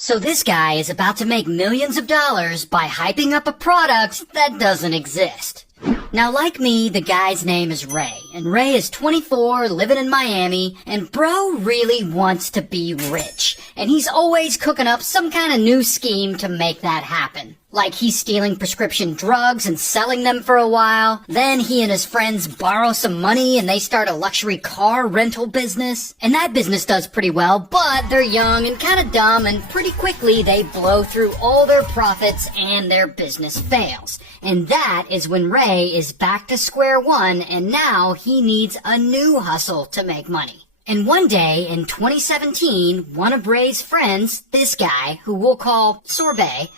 So this guy is about to make millions of dollars by hyping up a product that doesn't exist. Now, like me, the guy's name is Ray, and Ray is 24, living in Miami, and bro really wants to be rich, and he's always cooking up some kind of new scheme to make that happen. Like he's stealing prescription drugs and selling them for a while. Then he and his friends borrow some money and they start a luxury car rental business. And that business does pretty well, but they're young and kind of dumb, and pretty quickly they blow through all their profits and their business fails. And that is when Ray is back to square one, and now he needs a new hustle to make money. And one day in 2017, one of Ray's friends, this guy, who we'll call Sorbet,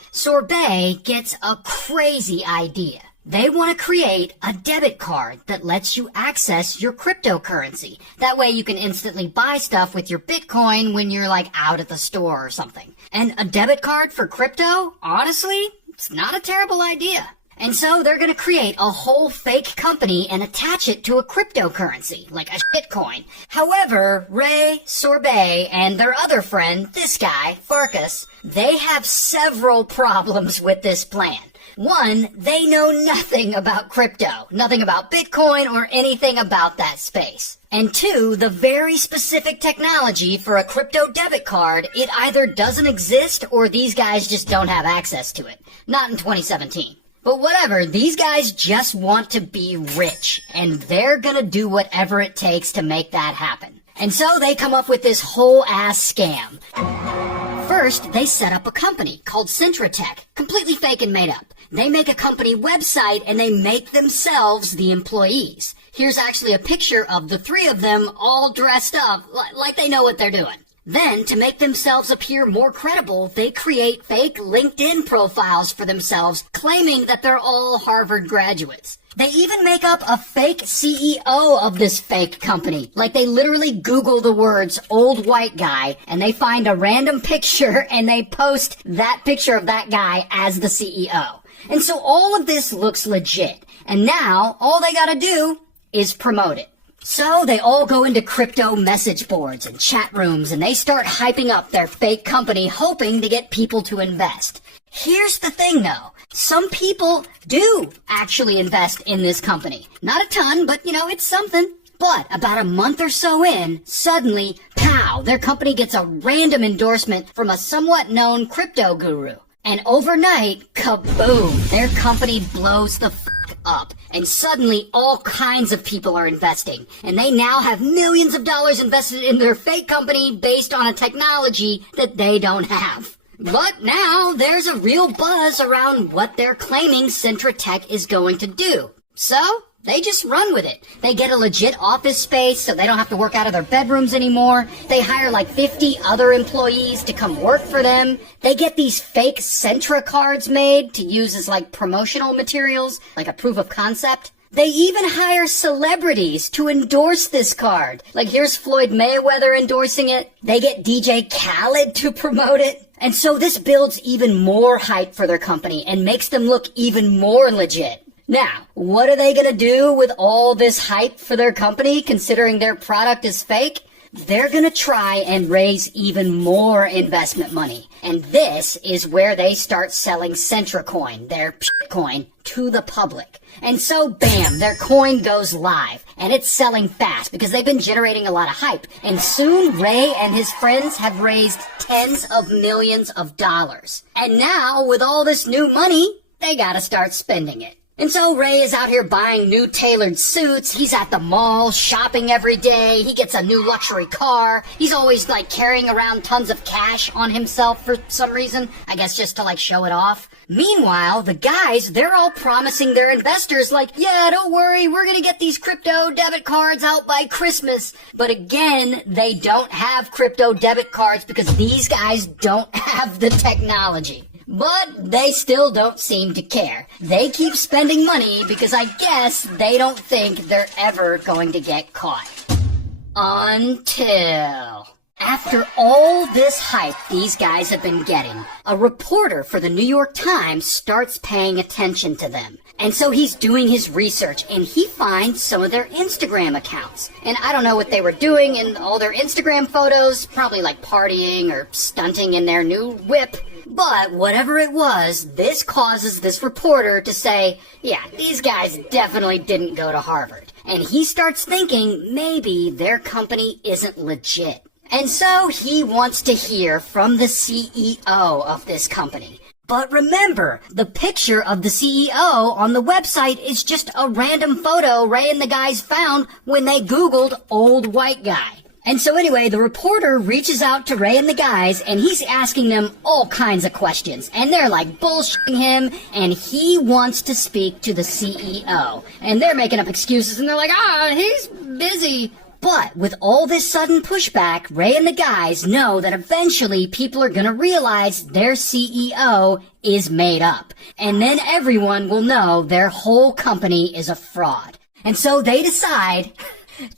gets a crazy idea. They want to create a debit card that lets you access your cryptocurrency. That way you can instantly buy stuff with your Bitcoin when you're like out at the store or something. And a debit card for crypto? Honestly, it's not a terrible idea. And so they're going to create a whole fake company and attach it to a cryptocurrency, like a shitcoin. However, Ray, Sorbet, and their other friend, this guy, Farkas, they have several problems with this plan. One, they know nothing about crypto, nothing about Bitcoin or anything about that space. And two, the very specific technology for a crypto debit card, it either doesn't exist or these guys just don't have access to it. Not in 2017. But whatever, these guys just want to be rich, and they're gonna do whatever it takes to make that happen. And so they come up with this whole ass scam. First, they set up a company called Centratech, completely fake and made up. They make a company website and they make themselves the employees. Here's actually a picture of the three of them all dressed up like they know what they're doing. Then, to make themselves appear more credible, they create fake LinkedIn profiles for themselves, claiming that they're all Harvard graduates. They even make up a fake CEO of this fake company. Like they literally Google the words old white guy and they find a random picture and they post that picture of that guy as the CEO. And so all of this looks legit. And now all they gotta do is promote it. So they all go into crypto message boards and chat rooms and they start hyping up their fake company, hoping to get people to invest. Here's the thing though. Some people do actually invest in this company. Not a ton, but it's something. But about a month or so in, suddenly, pow, their company gets a random endorsement from a somewhat known crypto guru. And overnight, kaboom, their company blows the up, and suddenly all kinds of people are investing, and they now have millions of dollars invested in their fake company based on a technology that they don't have. But now there's a real buzz around what they're claiming Centratech is going to do. So they just run with it. They get a legit office space so they don't have to work out of their bedrooms anymore. They hire like 50 other employees to come work for them. They get these fake Centra cards made to use as like promotional materials, like a proof of concept. They even hire celebrities to endorse this card. Like here's Floyd Mayweather endorsing it. They get DJ Khaled to promote it. And so this builds even more hype for their company and makes them look even more legit. Now, what are they gonna do with all this hype for their company, considering their product is fake? They're gonna try and raise even more investment money. And this is where they start selling CentraCoin, their coin, to the public. And so, bam, their coin goes live. And it's selling fast because they've been generating a lot of hype. And soon, Ray and his friends have raised tens of millions of dollars. And now, with all this new money, they gotta start spending it. And so Ray is out here buying new tailored suits. He's at the mall shopping every day. He gets a new luxury car. He's always like carrying around tons of cash on himself for some reason. I guess just to like show it off. Meanwhile, the guys, they're all promising their investors like, yeah, don't worry, we're gonna get these crypto debit cards out by Christmas. But again, they don't have crypto debit cards because these guys don't have the technology. But they still don't seem to care. They keep spending money because I guess they don't think they're ever going to get caught. Until... After all this hype these guys have been getting, a reporter for the New York Times starts paying attention to them. And so he's doing his research, and he finds some of their Instagram accounts. And I don't know what they were doing in all their Instagram photos, probably like partying or stunting in their new whip. But whatever it was, this causes this reporter to say, yeah, these guys definitely didn't go to Harvard. And he starts thinking maybe their company isn't legit. And so he wants to hear from the CEO of this company. But remember, the picture of the CEO on the website is just a random photo Ray and the guys found when they Googled old white guy. And so anyway, the reporter reaches out to Ray and the guys, and he's asking them all kinds of questions. And they're like bullshitting him, and he wants to speak to the CEO. And they're making up excuses, and they're like, he's busy. But with all this sudden pushback, Ray and the guys know that eventually people are going to realize their CEO is made up. And then everyone will know their whole company is a fraud. And so they decide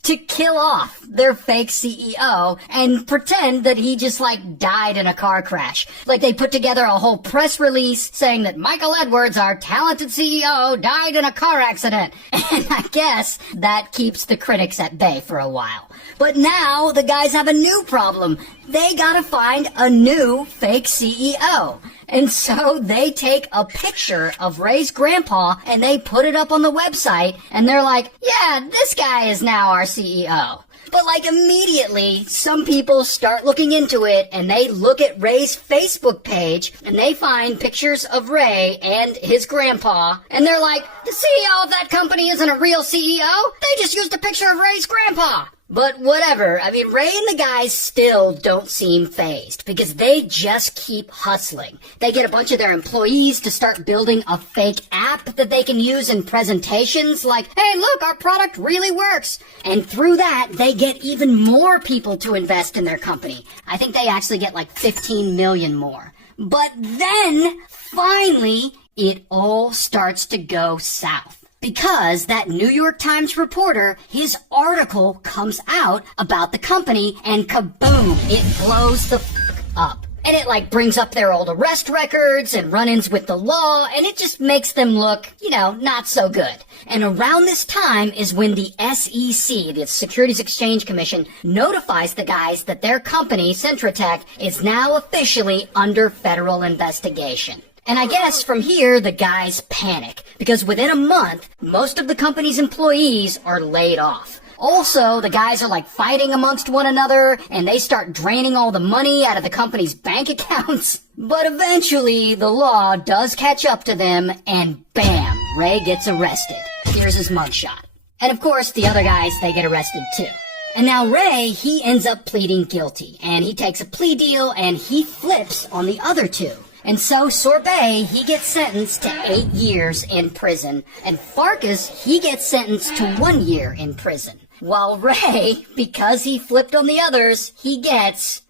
to kill off their fake CEO and pretend that he just died in a car crash. Like they put together a whole press release saying that Michael Edwards, our talented CEO, died in a car accident. And I guess that keeps the critics at bay for a while. But now the guys have a new problem. They gotta find a new fake CEO. And so they take a picture of Ray's grandpa and they put it up on the website and they're like, yeah, this guy is now our CEO. But immediately, some people start looking into it and they look at Ray's Facebook page and they find pictures of Ray and his grandpa and they're like, the CEO of that company isn't a real CEO. They just used a picture of Ray's grandpa. But whatever, Ray and the guys still don't seem fazed because they just keep hustling. They get a bunch of their employees to start building a fake app that they can use in presentations like, hey, look, our product really works. And through that, they get even more people to invest in their company. I think they actually get 15 million more. But then, finally, it all starts to go south. Because that New York Times reporter, his article comes out about the company and kaboom, it blows the fuck up. And it brings up their old arrest records and run-ins with the law, and it just makes them look, not so good. And around this time is when the SEC, the Securities Exchange Commission, notifies the guys that their company, Centratech, is now officially under federal investigation. And I guess from here, the guys panic, because within a month, most of the company's employees are laid off. Also, the guys are fighting amongst one another, and they start draining all the money out of the company's bank accounts. But eventually, the law does catch up to them, and bam, Ray gets arrested. Here's his mugshot. And of course, the other guys, they get arrested too. And now Ray, he ends up pleading guilty, and he takes a plea deal, and he flips on the other two. And so Sorbet, he gets sentenced to 8 years in prison, and Farkas, he gets sentenced to 1 year in prison. While Ray, because he flipped on the others, he gets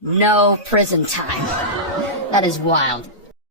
no prison time. That is wild.